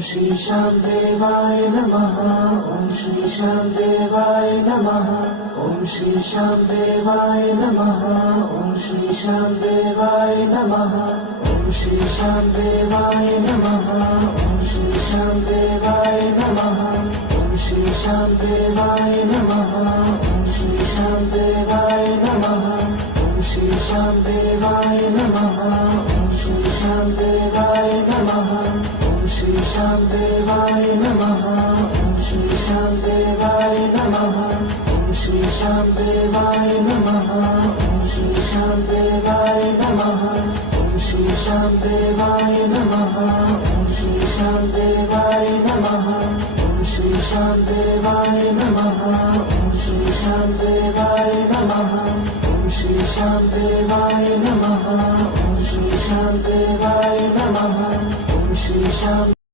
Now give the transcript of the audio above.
श्री श्याम देवाय नमः। ओम श्री श्याम देवाय नमः। ओम श्री श्याम देवाय नमः। ओम श्री श्याम देवाय नमः। ओम श्री श्याम देवाय नमः। ओम श्री श्याम देवाय नमः। ओम श्री श्याम देवाय नमः। ओम श्री श्याम देवाय नमः। ओम श्री श्याम देवाय नमः। ओम श्री श्याम देवाय नमः। ओम श्री श्याम देवाय नमः। ओम श्री श्याम देवाय नमः। ओम श्री श्याम देवाय नमः। ओम श्री श्याम देवाय नमः। ओम श्री श्याम देवाय नमः। ओम श्री श्याम देवाय नमः। ओम श्री श्याम देवाय नमः। ओम श्री श्याम देवाय नमः। ओम श्री श्याम देवाय नमः।